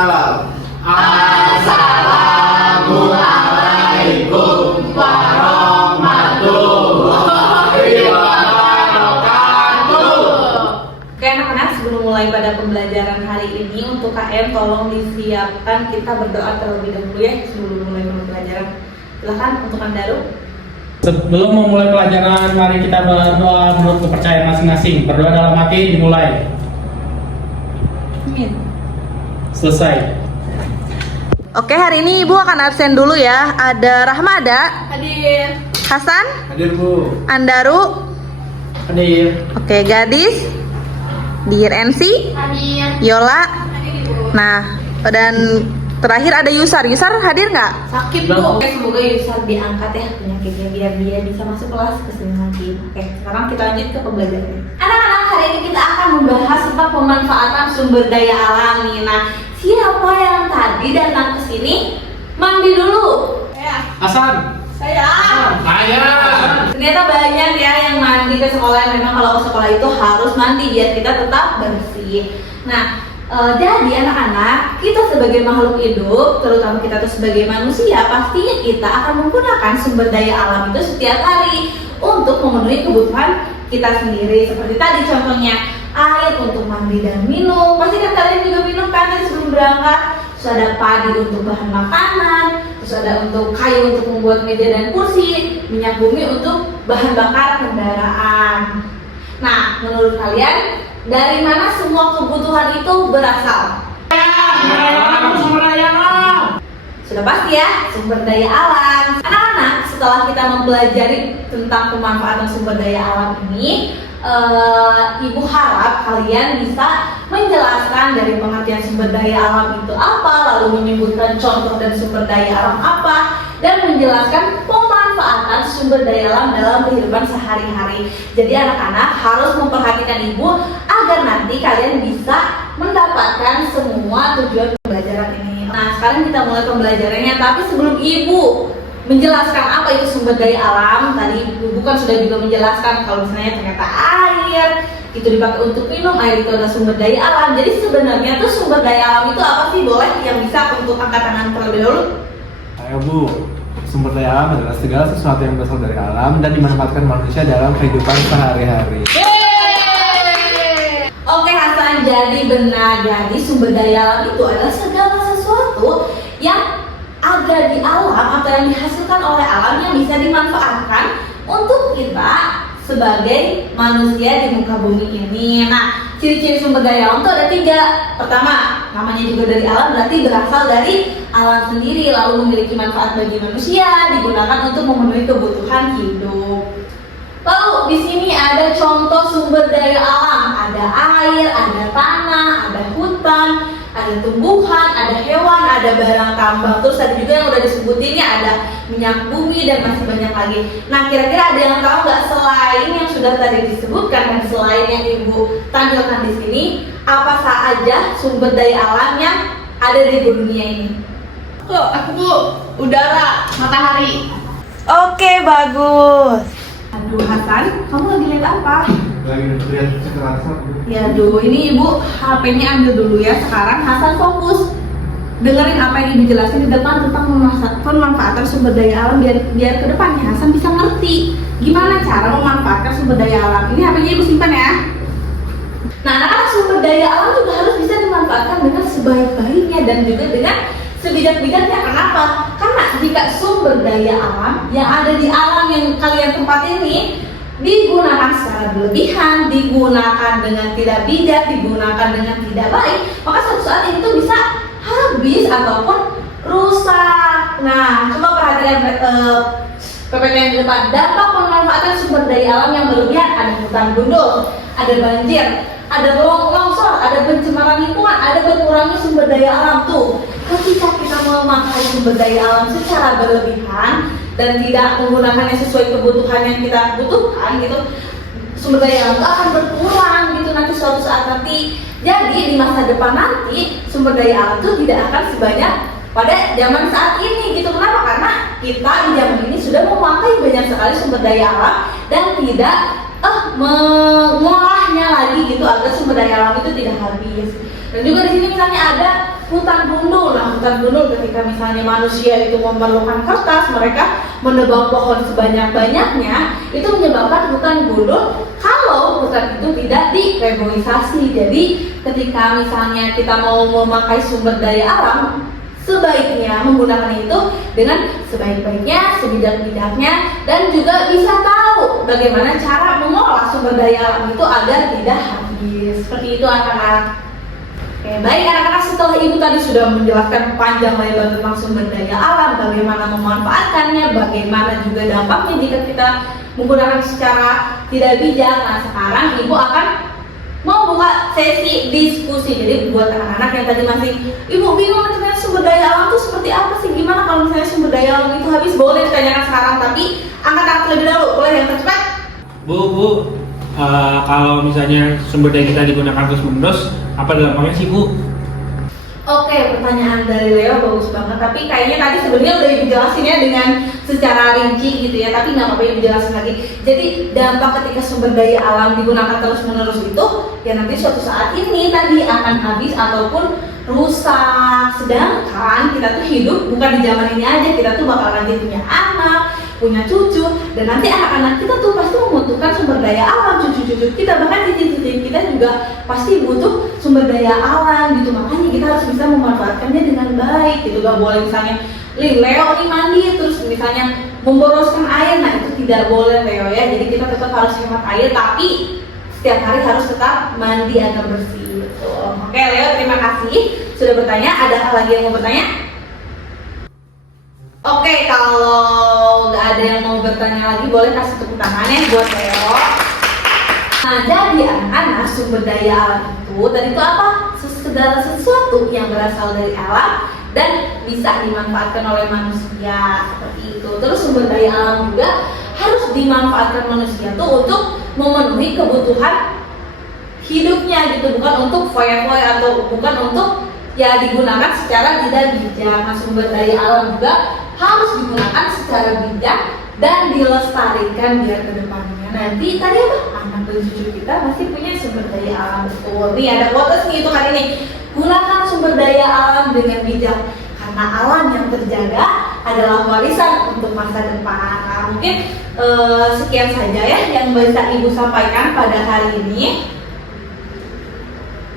halal. Assalamualaikum warahmatullahi wabarakatuh. Oke anak-anak, sebelum mulai pada pembelajaran hari ini, untuk KM tolong disiapkan kita berdoa terlebih dahulu ya sebelum mulai pembelajaran. Silahkan untuk Andaru. Sebelum memulai pelajaran, mari kita berdoa menurut kepercayaan masing-masing. Berdoa dalam hati dimulai. Amin. Selesai. Oke, hari ini Ibu akan absen dulu ya. Ada Rahmada, Hadir. Hasan, Hadir Bu. Andaru. Hadir. Oke, Gadis, Dir NC, Hadir. Yola. Hadir Ibu. Nah, dan terakhir ada Yusar. Yusar hadir nggak? Sakit Bu. Oke, semoga Yusar diangkat ya penyakitnya biar dia bisa masuk kelas kesini lagi. Oke, sekarang kita lanjut ke pembelajaran. Anak-anak, hari ini kita akan membahas tentang pemanfaatan sumber daya alam nih. Nah, siapa yang tadi datang ke sini mandi dulu? Hasan. Saya. Saya. Ternyata banyak ya yang mandi ke sekolah. Memang kalau ke sekolah itu harus mandi biar kita tetap bersih. Nah, jadi anak-anak, kita sebagai makhluk hidup, terutama kita tuh sebagai manusia, pastinya kita akan menggunakan sumber daya alam itu setiap hari untuk memenuhi kebutuhan kita sendiri. Seperti tadi contohnya, air untuk mandi dan minum. Pasti kan kalian juga minum kan tadi sebelum berangkat. Terus ada padi untuk bahan makanan, terus ada untuk kayu untuk membuat meja dan kursi, minyak bumi untuk bahan bakar kendaraan. Nah, menurut kalian dari mana semua kebutuhan itu berasal? Sumber daya alam. Sudah pasti ya, sumber daya alam. Anak-anak, setelah kita mempelajari tentang pemanfaatan sumber daya alam ini, Ibu harap kalian bisa menjelaskan dari pengertian sumber daya alam itu apa, lalu menyebutkan contoh dan sumber daya alam apa, dan menjelaskan pemanfaatan sumber daya alam dalam kehidupan sehari-hari. Jadi anak-anak harus memperhatikan Ibu agar nanti kalian bisa mendapatkan semua tujuan pembelajaran ini. Nah, sekarang kita mulai pembelajarannya, tapi sebelum Ibu menjelaskan apa itu sumber daya alam, tadi Ibu kan sudah juga menjelaskan kalau misalnya ternyata air itu dipakai untuk minum, air itu adalah sumber daya alam. Jadi sebenarnya tuh sumber daya alam itu apa sih? Boleh yang bisa untuk angkat tangan terlebih dahulu? Ayo Bu. Sumber daya alam adalah segala sesuatu yang berasal dari alam dan dimanfaatkan manusia dalam kehidupan sehari-hari. Oke Hasan, jadi benar. Jadi sumber daya alam itu adalah segala sesuatu yang ada di alam atau yang dihasilkan oleh alam yang bisa dimanfaatkan untuk kita sebagai manusia di muka bumi ini. Nah, ciri-ciri sumber daya alam itu ada 3. Pertama, namanya juga dari alam, berarti berasal dari alam sendiri, lalu memiliki manfaat bagi manusia, digunakan untuk memenuhi kebutuhan hidup. Lalu di sini ada contoh sumber daya alam, ada air, ada tanah, ada hutan, ada tumbuhan, ada hewan, ada barang tambang. Terus ada juga yang udah disebutinnya ada minyak bumi dan masih banyak lagi. Nah, kira-kira ada yang tahu nggak selain yang sudah tadi disebutkan dan selain yang Ibu tampilkan di sini, apa saja sumber daya alam yang ada di dunia ini? Aku Bu, udara, matahari. Oke, bagus. Aduh Hasan, kamu lagi lihat apa? Lagi lihat sekarang. Ya aduh, ini Ibu HP-nya ambil dulu ya. Sekarang Hasan fokus dengerin apa yang Ibu jelasin di depan tentang pemanfaatan sumber daya alam biar ke depannya Hasan bisa ngerti gimana cara memanfaatkan sumber daya alam. Ini HP-nya Ibu simpan ya. Nah, anak-anak, sumber daya alam juga harus bisa dimanfaatkan dengan sebaik-baiknya dan juga dengan sebijak-bijaknya. Kenapa? Karena jika sumber daya alam yang ada di alam yang kalian tempat ini digunakan secara berlebihan, digunakan dengan tidak bijak, digunakan dengan tidak baik, maka suatu saat itu bisa habis ataupun rusak. Nah, coba perhatikan PPT yang di depan. Dampak pemanfaatan sumber daya alam yang berlebihan, ada hutan gundul, ada banjir, ada longsor, ada pencemaran lingkungan, ada berkurangnya sumber daya alam tuh. Ketika kita memakai sumber daya alam secara berlebihan dan tidak menggunakannya sesuai kebutuhan yang kita butuhkan gitu, sumber daya alam itu akan berkurang gitu nanti suatu saat nanti. Jadi di masa depan nanti sumber daya alam itu tidak akan sebanyak pada zaman saat ini gitu. Kenapa? Karena kita di zaman ini sudah memakai banyak sekali sumber daya alam dan tidak mengolahnya lagi gitu agar sumber daya alam itu tidak habis. Dan juga di sini misalnya ada hutan gundul. Nah, hutan gundul ketika misalnya manusia itu memerlukan kertas, mereka menebang pohon sebanyak-banyaknya, itu menyebabkan hutan gundul kalau hutan itu tidak direboisasi. Jadi ketika misalnya kita mau memakai sumber daya alam, sebaiknya menggunakan itu dengan sebaik-baiknya, sebijak-bijaknya, dan juga bisa tahu bagaimana cara mengolah sumber daya alam itu agar tidak habis. Seperti itu anak-anak. Oke, baik anak-anak, setelah ibu tadi sudah menjelaskan panjang lebar tentang sumber daya alam, bagaimana memanfaatkannya, bagaimana juga dampaknya jika kita menggunakan secara tidak bijak. Nah, sekarang ibu akan mau buka sesi diskusi. Jadi buat anak-anak yang tadi masih ibu bingung tentang sumber daya alam itu seperti apa sih, gimana kalau misalnya sumber daya alam itu habis, boleh ditanyakan sekarang, tapi angkat tangan terlebih dahulu, boleh yang tercepat. Bu, kalau misalnya sumber daya kita digunakan terus-menerus, apa dampaknya sih Bu? Oke, pertanyaan dari Leo bagus banget, tapi kayaknya tadi sebenarnya udah dijelasin ya dengan secara rinci gitu ya, tapi nggak apa-apa dijelasin lagi. Jadi dampak ketika sumber daya alam digunakan terus-menerus itu ya nanti suatu saat ini tadi akan habis ataupun rusak. Sedangkan kita tuh hidup bukan di zaman ini aja, kita tuh bakal nanti punya anak, punya cucu, dan nanti anak-anak kita tuh pasti membutuhkan sumber daya alam, cucu-cucu kita, bahkan cicit-cicit kita juga pasti butuh sumber daya alam gitu. Makanya kita harus bisa memanfaatkannya dengan baik gitu. Gak boleh misalnya Leo ini mandi terus misalnya memboroskan air, nah itu tidak boleh Leo ya. Jadi kita tetap harus hemat air, tapi setiap hari harus tetap mandi agar bersih gitu. Oke Leo, terima kasih sudah bertanya. Ada hal lagi yang mau bertanya? Oke, kalau nggak ada yang mau bertanya lagi, boleh kasih tepuk tangan ya buat Leo. Nah, jadi anak-anak, sumber daya alam itu tadi itu apa? Segala sesuatu yang berasal dari alam dan bisa dimanfaatkan oleh manusia, seperti itu. Terus sumber daya alam juga harus dimanfaatkan manusia tuh untuk memenuhi kebutuhan hidupnya gitu, bukan untuk foya-foya atau bukan untuk ya digunakan secara tidak bijak. Nah, sumber daya alam juga harus digunakan secara bijak dan dilestarikan biar kedepannya nanti tadi apa? Anak dan cucu kita masih punya sumber daya alam. Betul. Nih ada quotes nih itu hari ini. Gunakan sumber daya alam dengan bijak karena alam yang terjaga adalah warisan untuk masa depan. Nah, mungkin sekian saja ya yang bisa ibu sampaikan pada hari ini.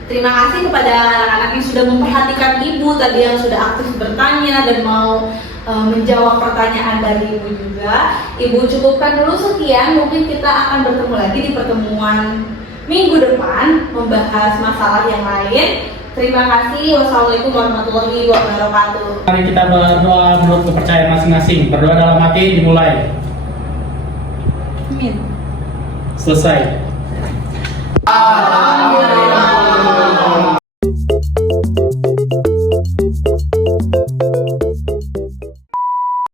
Terima kasih kepada anak-anak yang sudah memperhatikan ibu tadi, yang sudah aktif bertanya dan mau menjawab pertanyaan dari ibu juga. Ibu cukupkan dulu sekian, mungkin kita akan bertemu lagi di pertemuan minggu depan membahas masalah yang lain. Terima kasih. Wassalamualaikum warahmatullahi wabarakatuh. Mari kita berdoa menurut kepercayaan masing-masing. Berdoa dalam hati dimulai. Amin. Selesai.